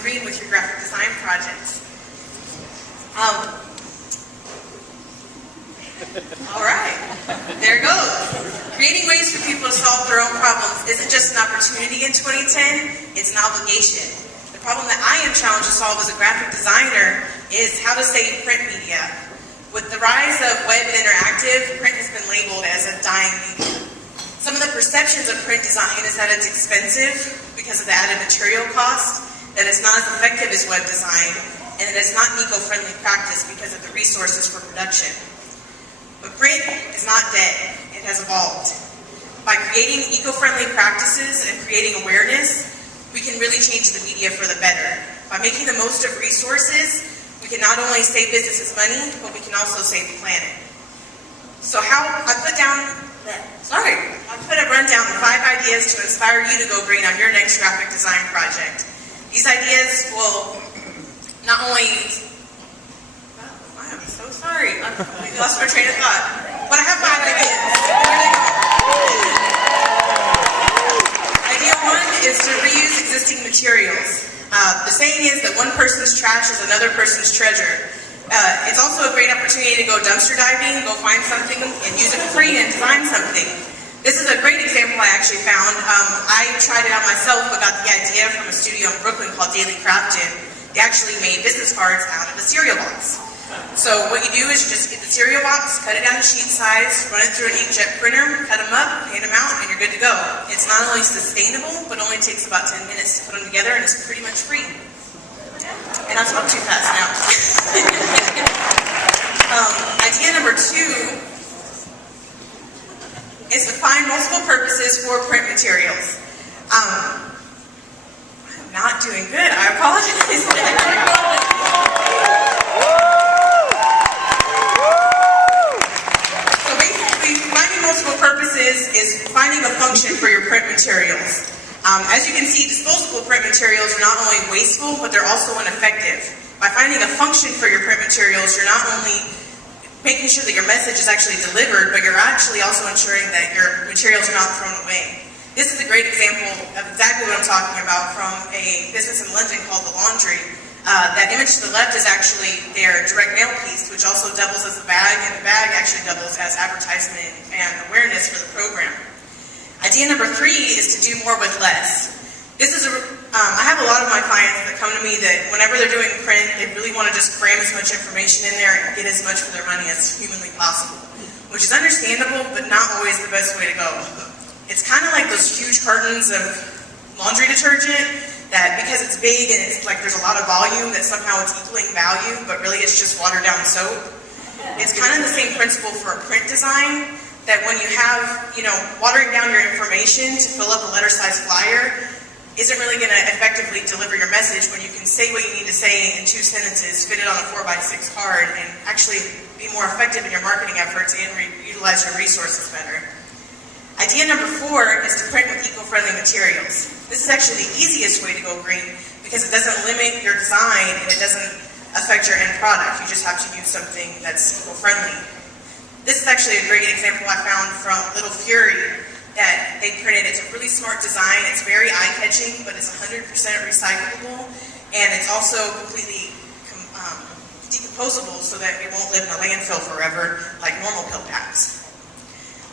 green with your graphic design projects. All right, there it goes. Creating ways for people to solve their own problems isn't just an opportunity in 2010, it's an obligation. The problem that I am challenged to solve as a graphic designer is how to save print media. With the rise of web and interactive, print has been labeled as a dying medium. Some of the perceptions of print design is that it's expensive because of the added material cost, that it's not as effective as web design, and that it's not an eco-friendly practice because of the resources for production. But print is not dead, it has evolved. By creating eco-friendly practices and creating awareness, we can really change the media for the better. By making the most of resources, we can not only save businesses money, but we can also save the planet. So I put a rundown of 5 ideas to inspire you to go green on your next graphic design project. These ideas will not only... I'm so sorry. I lost my train of thought. But I have 5 ideas. Idea 1 is to reuse existing materials. The saying is that one person's trash is another person's treasure. It's also a great opportunity to go dumpster diving, go find something and use it for free and design something. This is a great example I actually found. I tried it out myself, but got the idea from a studio in Brooklyn called Daily Crafton. They actually made business cards out of a cereal box. So what you do is you just get the cereal box, cut it down to sheet size, run it through an inkjet printer, cut them up, paint them out, and you're good to go. It's not only sustainable, but only takes about 10 minutes to put them together, and it's pretty much free. And I talk too fast now. Idea number 2 is to find multiple purposes for print materials. I'm not doing good. I apologize. Multiple purposes is finding a function for your print materials. As you can see, disposable print materials are not only wasteful, but they're also ineffective. By finding a function for your print materials, you're not only making sure that your message is actually delivered, but you're actually also ensuring that your materials are not thrown away. This is a great example of exactly what I'm talking about from a business in London called The Laundry. That image to the left is actually their direct mail piece, which also doubles as a bag, and the bag actually doubles as advertisement and awareness for the program. Idea number 3 is to do more with less. This is I have a lot of my clients that come to me that whenever they're doing print, they really want to just cram as much information in there and get as much for their money as humanly possible, which is understandable, but not always the best way to go. It's kind of like those huge cartons of laundry detergent that because it's big and it's like there's a lot of volume that somehow it's equaling value, but really it's just watered down soap. It's kind of the same principle for a print design, that when you have, watering down your information to fill up a letter-sized flyer isn't really going to effectively deliver your message when you can say what you need to say in 2 sentences, fit it on a 4x6 card, and actually be more effective in your marketing efforts and utilize your resources better. Idea number 4 is to print with eco-friendly materials. This is actually the easiest way to go green because it doesn't limit your design and it doesn't affect your end product. You just have to use something that's eco-friendly. This is actually a great example I found from Little Fury that they printed. It's a really smart design. It's very eye-catching, but it's 100% recyclable, and it's also completely decomposable so that it won't live in a landfill forever like normal pill packs.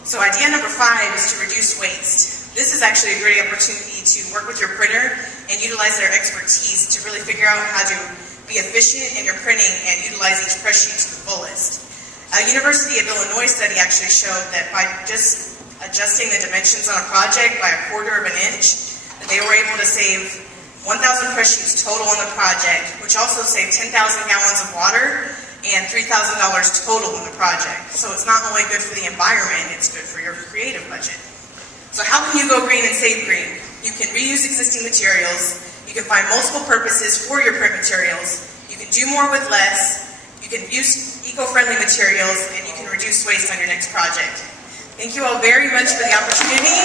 So idea number 5 is to reduce waste. This is actually a great opportunity to work with your printer and utilize their expertise to really figure out how to be efficient in your printing and utilize each press sheet to the fullest. A University of Illinois study actually showed that by just adjusting the dimensions on a project by 1/4 of an inch, that they were able to save 1,000 press sheets total on the project, which also saved 10,000 gallons of water and $3,000 total in the project. So it's not only good for the environment, it's good for your creative budget. So how can you go green and save green? You can reuse existing materials, you can find multiple purposes for your print materials, you can do more with less, you can use eco-friendly materials, and you can reduce waste on your next project. Thank you all very much for the opportunity.